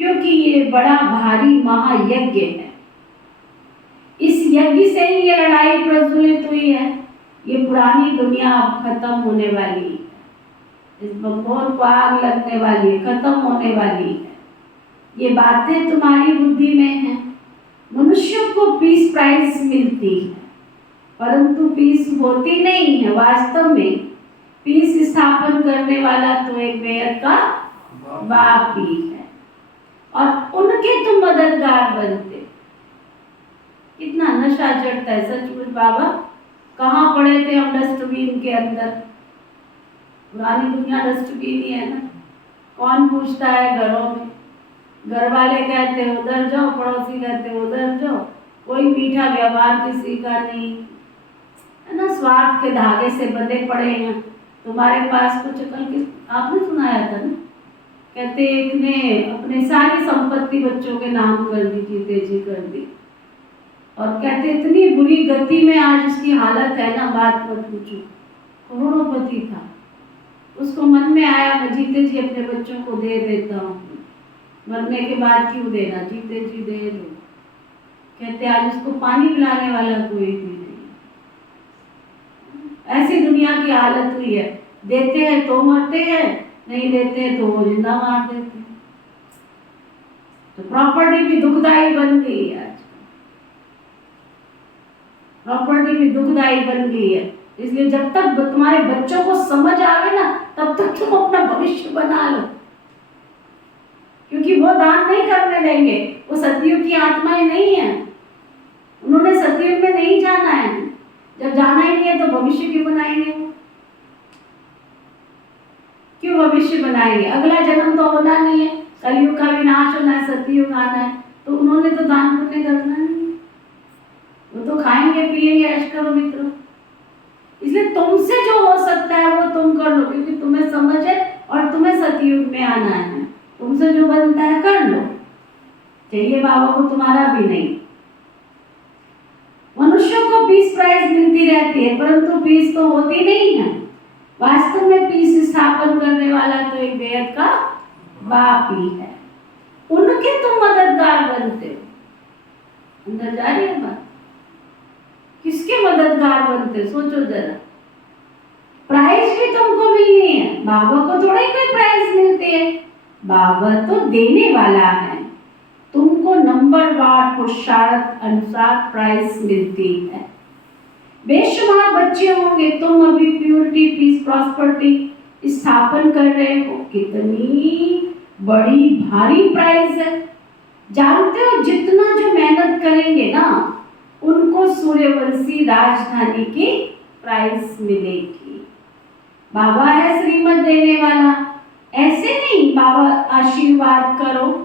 क्योंकि ये बड़ा भारी महायज्ञ है। इस यज्ञ से ही ये लड़ाई प्रज्वलित हुई है। ये पुरानी दुनिया अब खत्म होने वाली है, इस बंबोर को आग लगने वाली है, खत्म होने वाली है। ये बातें तुम्हारी बुद्धि में हैं। मनुष्यों को पीस प्राइज मिलती है, परंतु पीस होती नहीं है। वास्तव में पीस स्थापन करने वाला तो एक बेहद का बाप ही है, और उनके तुम मददगार बनते। कितना नशा चढ़ता है सचमुच। बाबा कहाँ पड़े थे हम? डस्टबिन के अंदर। पुरानी दुनिया डस्टबिन ही है ना। कौन पूछता है घरों में? घर वाले कहते उधर जाओ, पड़ोसी कहते उधर जाओ, कोई मीठा व्यवहार किसी का नहीं है ना। स्वार्थ के धागे से बंधे पड़े हैं। तुम्हारे पास कुछ कल किस आपने सुनाया था ना, कहते एक ने अपने सारी संपत्ति बच्चों के नाम कर दी, जीते जी कर दी, और कहते इतनी बुरी गति में आज उसकी हालत है ना, बात मत पूछो। करोड़पति था। उसको मन में आया मैं जीते जी अपने बच्चों को दे देता हूँ, मरने के बाद क्यों देना, जीते जी दे दो। कहते आज उसको पानी पिलाने वाला कोई भी नहीं। ऐसी दुनिया की हालत हुई है। देते हैं तो मरते हैं, नहीं देते हैं तो वो जिंदा मार देते हैं। तो प्रॉपर्टी भी दुखदाई बन गई है। आज प्रॉपर्टी भी दुखदाई बन गई है। इसलिए जब तक तुम्हारे बच्चों को समझ आवे ना, तब तक तुम अपना भविष्य बना लो, क्योंकि वो दान नहीं करने देंगे। वो सतयुग की आत्माएं नहीं है, उन्होंने सतयुग में नहीं जाना है। जब जाना ही नहीं है तो भविष्य क्यों बनाएंगे? क्यों भविष्य बनाएंगे? अगला जन्म तो होना नहीं है, कलयुग का विनाश होना है, सतयुग आना है, तो उन्होंने तो दान पुण्य करना नहीं। वो तो खाएंगे पिएंगे ऐश करो मित्रों। इसलिए तुमसे जो हो सकता है वो तुम कर लो, क्योंकि तुम्हें समझ है और तुम्हें सतयुग में आना है। तुमसे जो बनता है कर लो, चाहिए बाबा को तुम्हारा भी नहीं। मनुष्यों को पीस प्राइज मिलती रहती है, परंतु पीस तो होती नहीं है। वास्तव में पीस स्थापन करने वाला तो एक बेहद का बाप ही है। उनके तुम मददगार बनते हो। अंदर जा रही है बात? किसके मददगार बनते? सोचो जरा। प्राइज भी तुमको मिलनी है, बाबा को थोड़ा ही कोई प्राइज मिलती है। बाबा तो देने वाला है। तुमको नंबरवार पुरुषार्थ अनुसार प्राइज मिलती है। बेशुमार बच्चे होंगे, तुम अभी प्योरिटी पीस प्रॉस्पेरिटी स्थापन कर रहे हो। कितनी बड़ी भारी प्राइज है। जानते हो जितना जो मेहनत करेंगे ना, उनको सूर्यवंशी राजधानी की प्राइज मिलेगी। बाबा है श्रीमत देने वाला। ऐसे नहीं बाबा आशीर्वाद करो,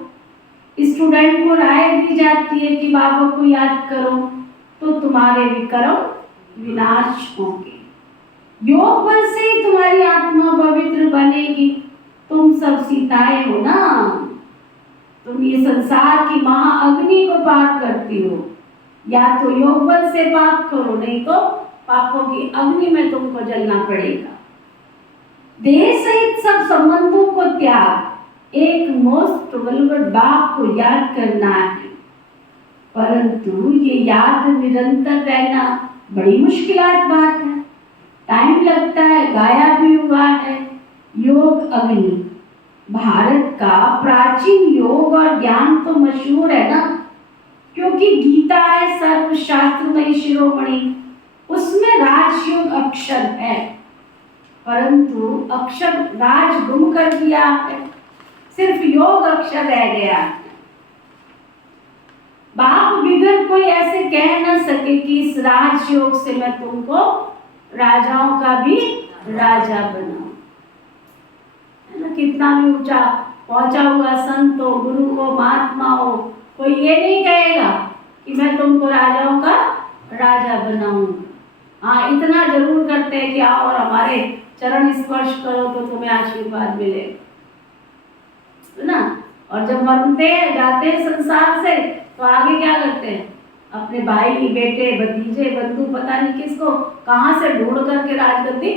स्टूडेंट को राय दी जाती है कि बाबा को याद करो तो तुम्हारे विक्रम विनाश होंगे। योग बल से ही तुम्हारी आत्मा पवित्र बनेगी। तुम सब सीताएं हो ना, तुम ये संसार की महाअग्नि को पार करती हो। या तो योग बल से पाप करो, नहीं तो पापों की अग्नि में तुमको जलना पड़ेगा। देह सहित सब संबंधों को त्याग, एक मोस्ट वल्गर बाप को याद करना है। परंतु ये याद निरंतर रहना बड़ी मुश्किलात बात है, टाइम लगता है। गाया भी हुआ है योग अग्नि। भारत का प्राचीन योग और ज्ञान तो मशहूर है ना, क्योंकि गीता है सर्वशास्त्रमयी शिरोमणि, उसमें राजयोग अक्षर है। परंतु अक्षर राज गुम कर दिया है, सिर्फ योग अक्षर रह गया। बाप बिगर कोई ऐसे कह न सके कि इस राजयोग से मैं तुमको राजाओं का भी राजा बनाऊं। है ना? कितना भी ऊंचा पहुंचा हुआ संत हो, गुरु हो, महात्मा हो, कोई ये नहीं कहेगा कि मैं तुमको राजाओं का राजा बनाऊंगा। हाँ, इतना जरूर करते हैं कि आओ और हमारे चरण स्पर्श करो तो तुम्हें आशीर्वाद मिलेगा, है ना। और जब मरते हैं, जाते हैं संसार से, तो आगे क्या करते हैं? अपने भाई, बेटे, भतीजे, बंधु, पता नहीं किसको कहाँ से ढूंढ करके राजगद्दी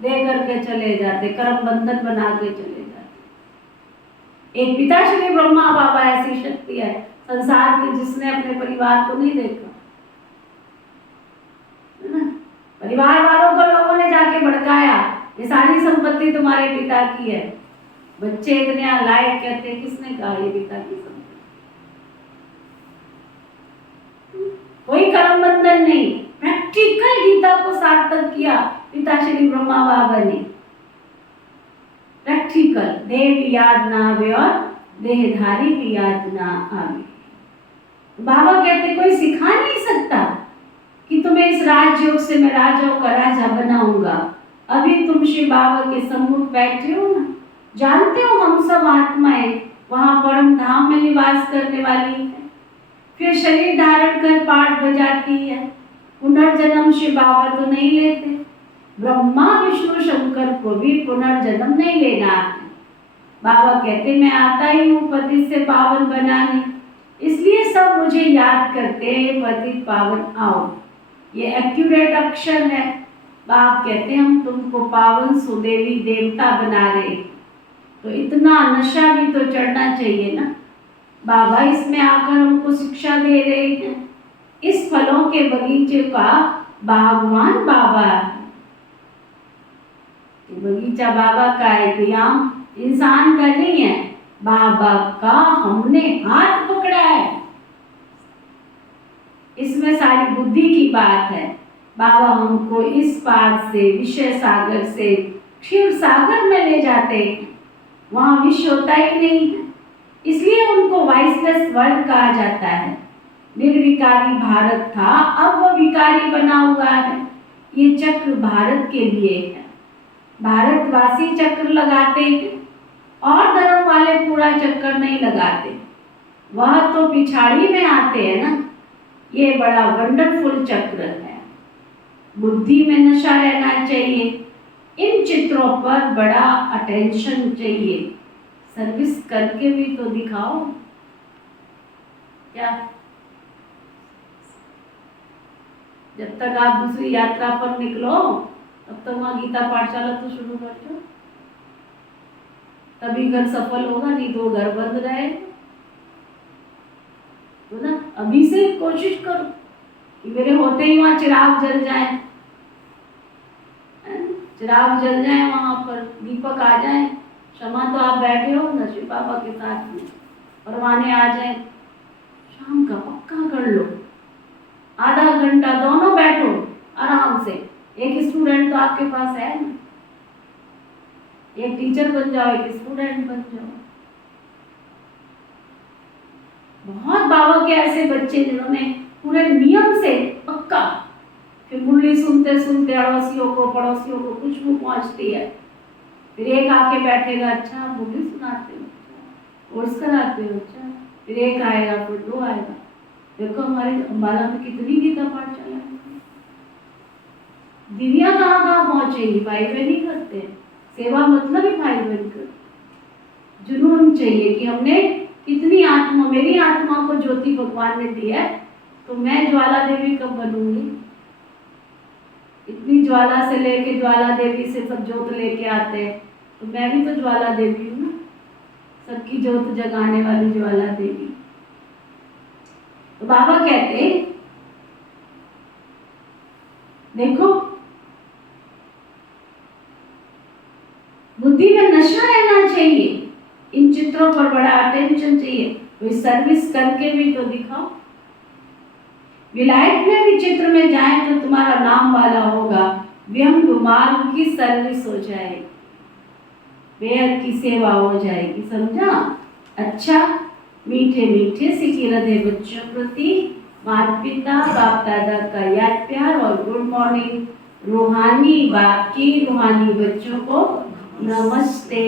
दे करके चले जाते, कर्म बंधन बना के चले जाते। एक पिता श्री ब्रह्मा बाबा ऐसी शक्ति है संसार की, जिसने अपने परिवार को नहीं देखा, है ना। परिवार वालों को लोगों ने जाके भड़काया, ये सारी संपत्ति तुम्हारे पिता की है। बच्चे इतने लायक कहते, किसने कहा ये पिता की संपत्ति? कोई कर्म बंधन नहीं, प्रैक्टिकल गीता को सार्थक किया पिता श्री ब्रह्मा बाबा ने। प्रैक्टिकल, देह भी याद ना आवे और देहधारी भी याद ना आवे। बाबा कहते कोई सिखा नहीं सकता कि तुम्हें इस राजयोग से मैं राजाओं का राजा बनाऊंगा। अभी तुम शिव बाबा के सम्मुख बैठे हो ना, जानते हो हम सब आत्माएं वहां परम धाम में निवास करने वाली है, फिर शरीर धारण कर पाठ बजाती है। पुनर्जन्म शिव बाबा तो नहीं लेते, ब्रह्मा विष्णु शंकर को भी पुनर्जन्म नहीं लेना है। बाबा कहते मैं आता ही हूँ पतित से पावन बनाने, इसलिए सब मुझे याद करते हैं, पतित पावन आओ। ये एक्यूरेट अक्षर है। बाप कहते हैं हम तुमको पावन सुदेवी देवता बना रहे, तो इतना नशा भी तो चढ़ना चाहिए ना। बाबा इसमें आकर हमको शिक्षा दे रहे हैं। इस फलों के बगीचे का बागवान बाबा है। बगीचा बाबा का है, कोई आम इंसान का नहीं है, बाबा का हमने हाथ पकड़ा है। इसमें सारी बुद्धि की बात है। बाबा हमको इस पार से, विषय सागर से क्षीर सागर में ले जाते हैं, वहां विष होता ही नहीं है, इसलिए उनको वाइसलेस वर्ल्ड कहा जाता है। निर्विकारी भारत था, अब वो विकारी बना हुआ है। ये चक्र भारत के लिए है, भारतवासी चक्र लगाते हैं और धर्म वाले पूरा चक्कर नहीं लगाते, वह तो पिछाड़ी में आते हैं ना। ये बड़ा वंडरफुल चक्र है। बुद्धि में नशा रहना चाहिए, इन चित्रों पर बड़ा अटेंशन चाहिए। सर्विस करके भी तो दिखाओ क्या। जब तक आप दूसरी यात्रा पर निकलो तब तक वहां गीता पाठशाला तो शुरू कर दो, तभी घर सफल होगा, नहीं तो घर बंद रहे, तो ना। अभी से कोशिश करो कि मेरे होते ही वहां चिराग जल जाए, चिराग जल जाए, वहां पर दीपक आ जाए। क्षमा तो आप बैठे हो ना शिव बाबा के साथ में, परवाने आ जाए। शाम का पक्का कर लो, आधा घंटा दोनों बैठो आराम से। एक स्टूडेंट तो आपके पास है ना, एक टीचर बन जाओ, एक स्टूडेंट बन जाओ। बहुत बाबा के ऐसे बच्चे जिन्होंने पूरे नियम से पक्का, फिर मुरली सुनते सुनते अड़ोसियों को पड़ोसियों को खुशबू पहुंचती है, फिर एक आके बैठेगा, अच्छा मुरली सुनाते हो, कोर्स कराते हो, अच्छा। फिर एक आएगा, फिर दो आएगा। देखो हमारे अम्बाला में कितनी गीता पाठशाला है। दिव्या कहाँ कहाँ पहुंचेगी, भाई बहन ही करते हैं सेवा, मतलब ही भाई बहन कर। जुनून चाहिए कि हमने कितनी आत्मा, मेरी आत्मा को ज्योति भगवान ने दी है, तो मैं ज्वाला देवी कब बनूंगी। इतनी ज्वाला से लेके ज्वाला देवी से सब ज्योत लेके आते हैं, तो मैं भी तो ज्वाला देवी हूँ ना, सबकी ज्योत जगाने वाली ज्वाला देवी। तो बाबा कहते देखो बुद्धि में नशा रहना चाहिए, इन चित्रों पर बड़ा अटेंशन चाहिए। कोई सर्विस करके भी तो दिखाओ। विलायत में भी चित्र में जाए तो तुम्हारा नाम वाला होगा, व्यंग मार्ग की सर्विस हो जाएगी, बेहद की सेवा हो जाएगी, समझा। अच्छा, मीठे मीठे सिकी हृदय बच्चों प्रति माता पिता बाप दादा का याद प्यार और गुड मॉर्निंग। रूहानी बाप की रूहानी बच्चों को नमस्ते।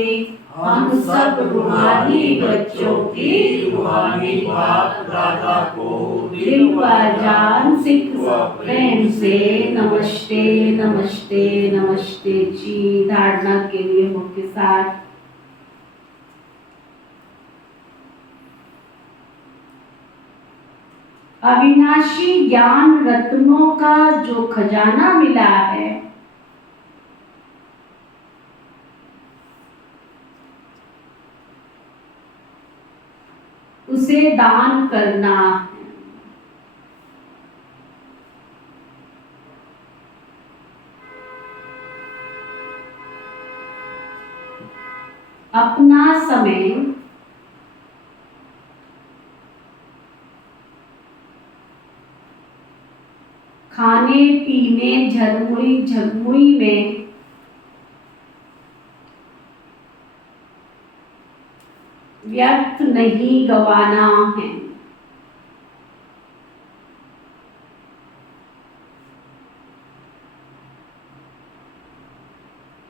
हम सब रूहानी बच्चों की रूहानी बाप दादा को दिल व जान सिख व प्रेम से नमस्ते नमस्ते नमस्ते जी। धारणा के लिए मुख के साथ अविनाशी ज्ञान रत्नों का जो खजाना मिला है उसे दान करना है। अपना समय खाने पीने झरमुड़ी झगमुड़ी में व्यर्थ नहीं गवाना है।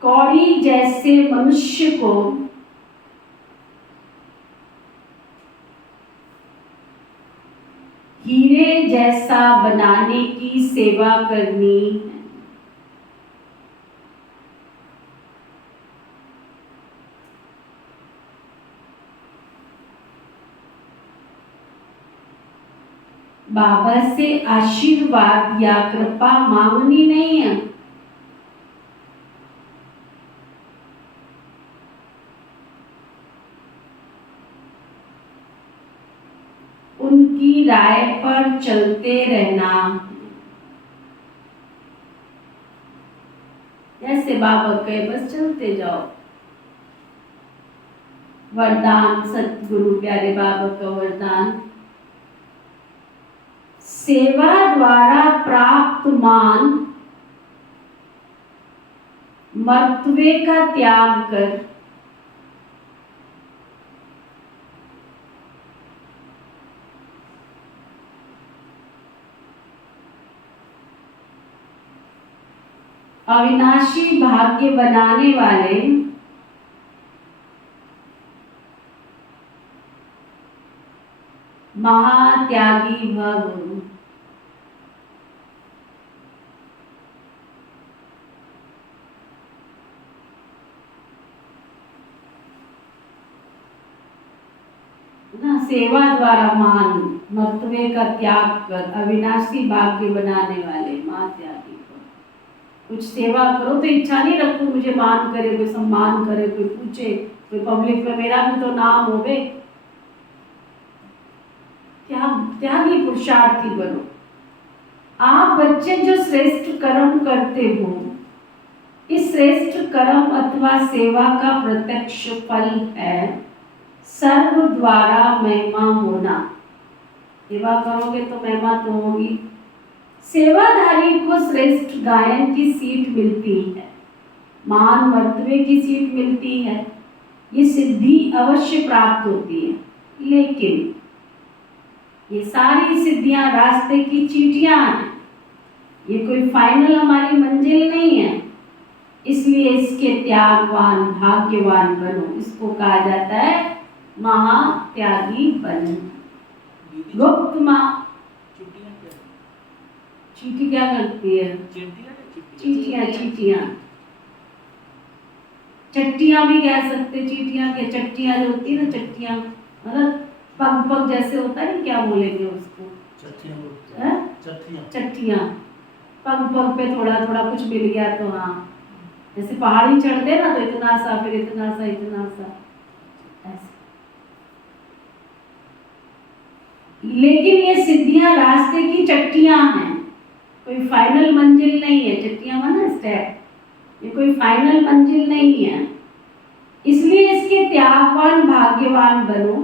कौड़ी जैसे मनुष्य को हीरे जैसा बनाने की सेवा करनी है। बाबा से आशीर्वाद या कृपा मांगनी नहीं है। उनकी राय पर चलते रहना। जैसे बाबा कहे बस चलते जाओ। वरदान सतगुरु प्यारे बाबा का वरदान, सेवा द्वारा प्राप्त मान मर्तबे का त्याग कर अविनाशी भाग्य बनाने वाले महात्यागी भव। ना सेवा द्वारा मान मर्तबे का त्याग कर अविनाशी भाग्य बनाने वाले महात्यागी भव। कुछ सेवा करो तो इच्छा नहीं रखो मुझे मान करे, कोई सम्मान करे, कोई पूछे, कोई पब्लिक में मेरा भी तो नाम होवे। त्यागी पुरुषार्थी बनो। आप बच्चे जो श्रेष्ठ कर्म करते हो, इस श्रेष्ठ कर्म अथवा सेवा का प्रत्यक्ष फल है सर्व द्वारा महिमा होना। सेवा करोगे तो महिमा तो होगी। सेवाधारी को श्रेष्ठ गायन की सीट मिलती है, मान मर्तबे की सीट मिलती है, ये सिद्धि अवश्य प्राप्त होती है। लेकिन ये सारी सिद्धियां रास्ते की चींटियां हैं, ये कोई फाइनल हमारी मंजिल नहीं है। इसलिए इसके त्यागवान भाग्यवान बनो। इसको कहा जाता है महात्यागी बनो। गुप्त माँ चींटी क्या करती है? चींटियां चींटियां चट्टियां भी कह सकते। चींटियां के चट्टियां जो होती है ना, चट्टियां मतलब पग पग जैसे होता है, क्या बोलेंगे उसको? चट्टियां। पग पग पे थोड़ा थोड़ा कुछ मिल गया तो हाँ, जैसे पहाड़ी चढ़ते ना तो इतना सा, फिर इतना सा, इतना सा ऐसे। लेकिन ये सिद्धियां रास्ते की चट्टियां हैं, कोई फाइनल मंजिल नहीं है। चट्टियां माना स्टेप, ये कोई फाइनल मंजिल नहीं है। इसलिए इसके त्यागवान भाग्यवान बनो।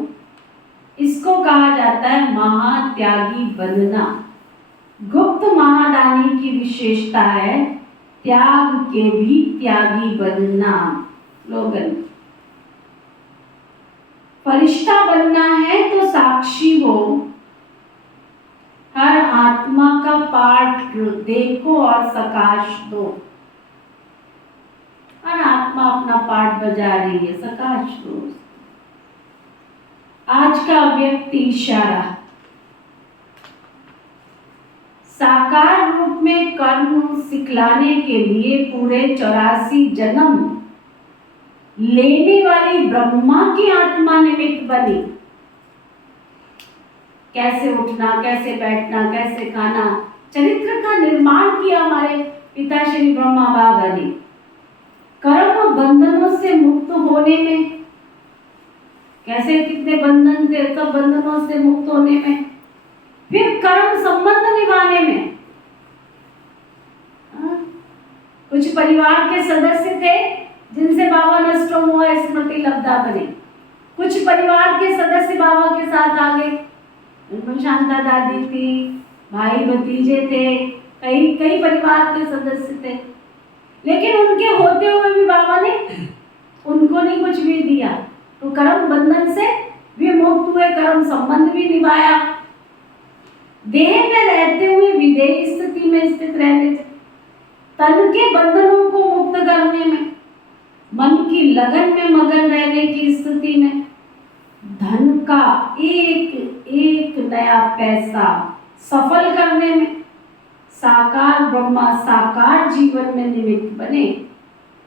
इसको कहा जाता है महात्यागी बनना। गुप्त महादानी की विशेषता है त्याग के भी त्यागी बनना। स्लोगन, फरिश्ता बनना है तो साक्षी हो, हर आत्मा का पाठ देखो और सकाश दो। हर आत्मा आत्मा अपना पाठ बजा रही है। सकाश रोज आज का व्यक्ति इशारा साकार रूप में कर्म सिखलाने के लिए पूरे 84 जन्म लेने वाली ब्रह्मा की आत्मा निमित्त बनी। कैसे उठना, कैसे बैठना, कैसे खाना, चरित्र का निर्माण किया हमारे पिता श्री ब्रह्मा बाबा ने। कर्म बंधनों से मुक्त होने में, कैसे कितने बंधन थे, सब बंधनों से मुक्त होने में, फिर कर्म संबंध निभाने में। कुछ परिवार के सदस्य थे जिनसे बाबा नष्टो मोह स्मृति लब्धा बने। कुछ परिवार के सदस्य बाबा के साथ आ गए। उनमें शांता दादी थी, भाई भतीजे थे, कई परिवार के सदस्य थे, लेकिन उनके होते हुए भी बाबा ने उनको नहीं कुछ भी दिया। तो कर्म बंधन से भी मुक्त हुए, कर्म संबंध भी निभाया। देह में रहते हुए विदेही स्थिति में स्थित रहते थे। तन के बंधनों को मुक्त करने में, मन की लगन में मगन रहने की स्थिति में, धन का एक एक नया पैसा सफल करने में साकार ब्रह्मा साकार जीवन में निमित्त बने।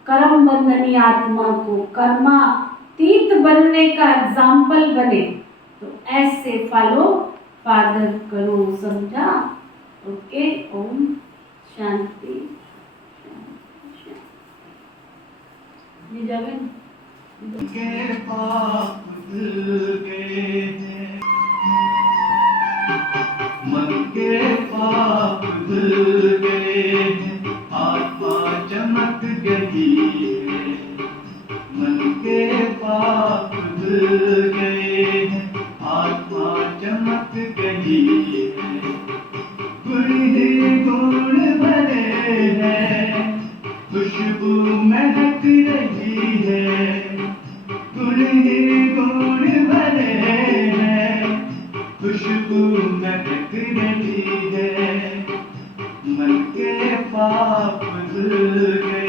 कर्म बंधनी आत्मा को कर्मातीत बनने का एग्जाम्पल बने। तो ऐसे फॉलो फादर करो, समझा? ओके, ओम शांति। के पाप धुल गए हैं, मन के पाप धुल गए हैं, आत्मा चमक गई है। मन के पाप धुल गए हैं, आत्मा चमक गई है। गुण ही गुण भरे हैं, खुशबू महक रही है। गुण ही गुण भरे हैं, खुशबू महक रही है। मन के पाप धुल गए